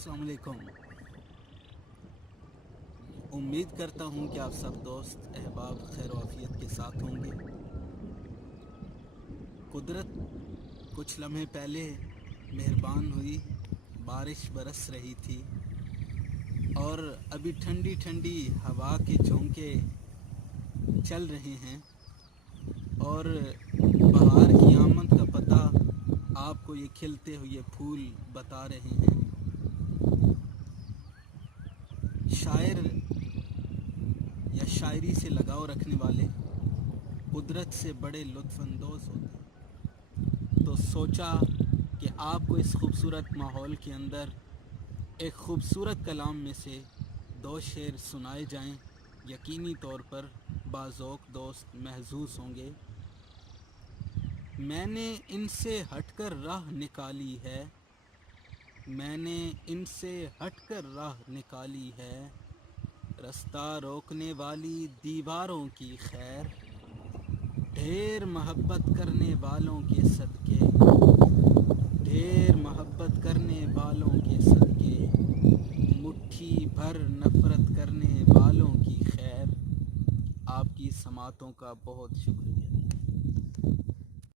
अस्सलाम वालेकुम। उम्मीद करता हूँ कि आप सब दोस्त अहबाब खैर वाफियत के साथ होंगे। कुदरत कुछ लम्हे पहले मेहरबान हुई, बारिश बरस रही थी और अभी ठंडी ठंडी हवा के झोंके चल रहे हैं और बहार की आमद का पता आपको ये खिलते हुए फूल बता रहे हैं। शायर या शायरी से लगाव रखने वाले कुदरत से बड़े लुत्फ़अंदोज़ होते हैं। तो सोचा कि आपको इस खूबसूरत माहौल के अंदर एक खूबसूरत कलाम में से दो शेर सुनाए जाएं। यकीनी तौर पर बाज़ौक़ दोस्त महज़ूज़ होंगे। मैंने इनसे हटकर राह निकाली है, मैंने इनसे हटकर राह निकाली है, रास्ता रोकने वाली दीवारों की खैर, ढेर मोहब्बत करने वालों के सदके, ढेर मोहब्बत करने वालों के सदके, मुट्ठी भर नफ़रत करने वालों की खैर। आपकी समातों का बहुत शुक्रिया।